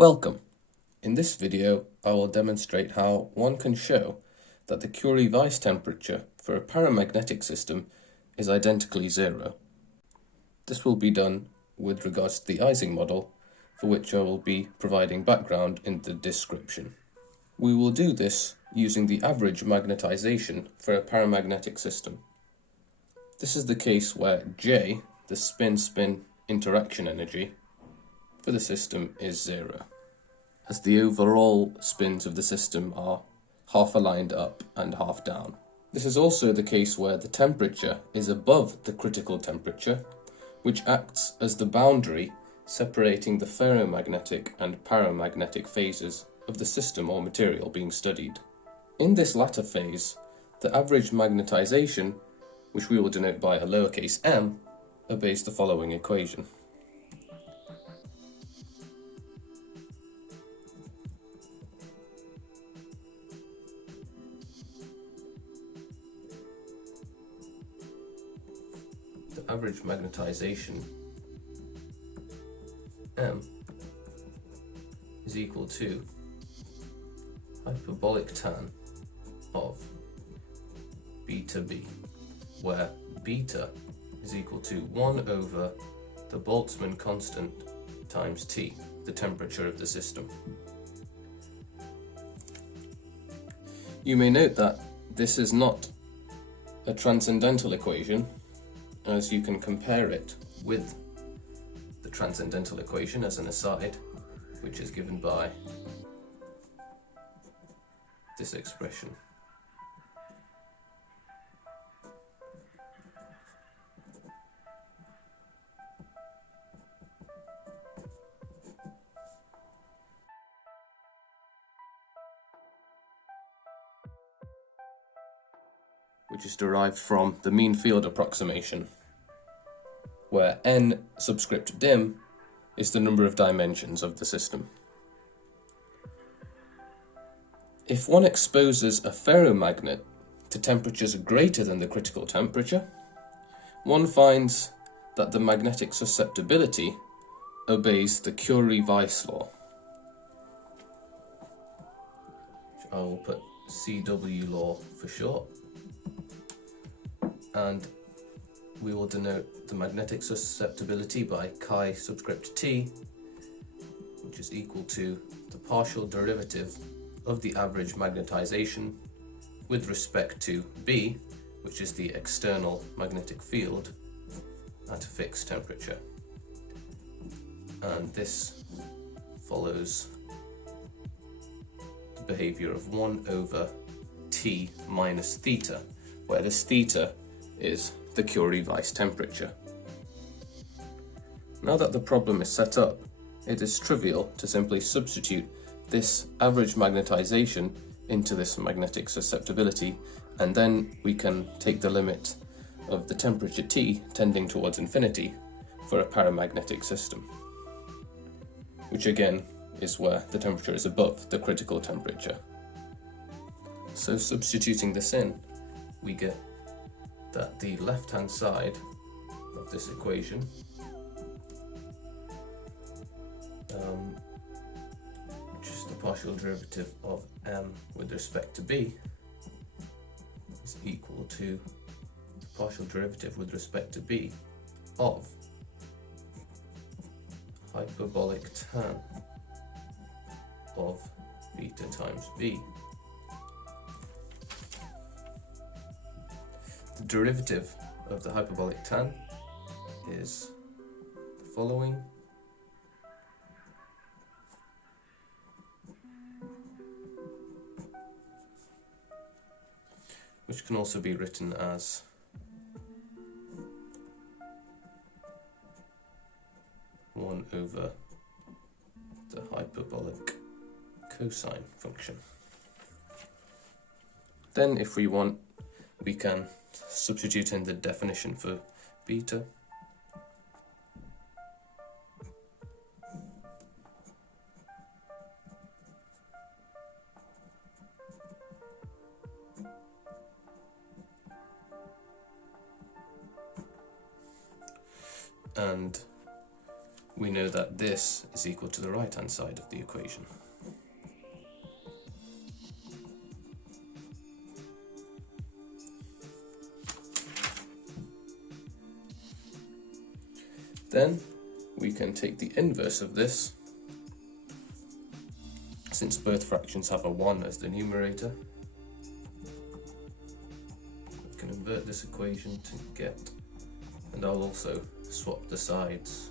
Welcome. In this video, I will demonstrate how one can show that the Curie-Weiss temperature for a paramagnetic system is identically zero. This will be done with regards to the Ising model, for which I will be providing background in the description. We will do this using the average magnetization for a paramagnetic system. This is the case where J, the spin-spin interaction energy, for the system is zero, as the overall spins of the system are half aligned up and half down. This is also the case where the temperature is above the critical temperature, which acts as the boundary separating the ferromagnetic and paramagnetic phases of the system or material being studied. In this latter phase, the average magnetization, which we will denote by a lowercase m, obeys the following equation. The average magnetization m is equal to hyperbolic tan of beta b, where beta is equal to 1 over the Boltzmann constant times T, the temperature of the system. You may note that this is not a transcendental equation, as you can compare it with the transcendental equation as an aside, which is given by this expression. Which is derived from the mean field approximation, where n subscript dim is the number of dimensions of the system. If one exposes a ferromagnet to temperatures greater than the critical temperature, one finds that the magnetic susceptibility obeys the Curie-Weiss law, which I will put CW law for short, and we will denote the magnetic susceptibility by chi subscript T, which is equal to the partial derivative of the average magnetization with respect to B, which is the external magnetic field at a fixed temperature. And this follows the behavior of 1 over T minus theta, where this theta is the Curie-Weiss temperature. Now that the problem is set up, it is trivial to simply substitute this average magnetization into this magnetic susceptibility, and then we can take the limit of the temperature T tending towards infinity for a paramagnetic system, which again is where the temperature is above the critical temperature. So substituting this in, we get that the left-hand side of this equation which is the partial derivative of m with respect to b, is equal to the partial derivative with respect to b of hyperbolic tan of beta times b. The derivative of the hyperbolic tan is the following. Which can also be written as one over the hyperbolic cosine function. Then if we want, we can substitute in the definition for beta. And we know that this is equal to the right hand side of the equation. Then we can take the inverse of this, since both fractions have a 1 as the numerator. We can invert this equation to get, and I'll also swap the sides.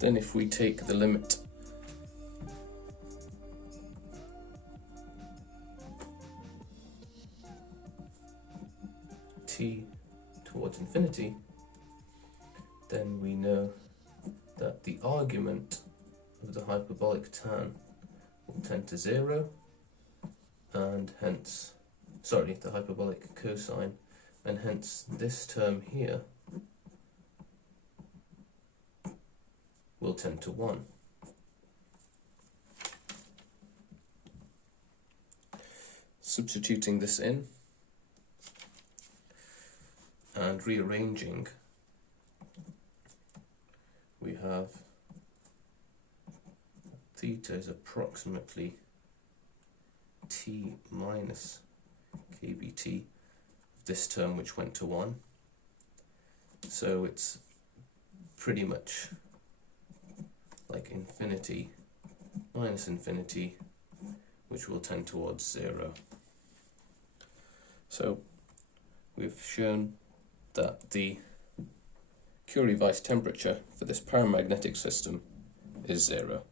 Then if we take the limit t towards infinity, then we know that the argument of the hyperbolic tan will tend to 0, and hence, the hyperbolic cosine, and hence this term here will tend to 1. Substituting this in and rearranging, we have theta is approximately t minus kbt, this term which went to 1. So it's pretty much like infinity minus infinity, which will tend towards 0. So we've shown that the Curie-Weiss temperature for this paramagnetic system is 0.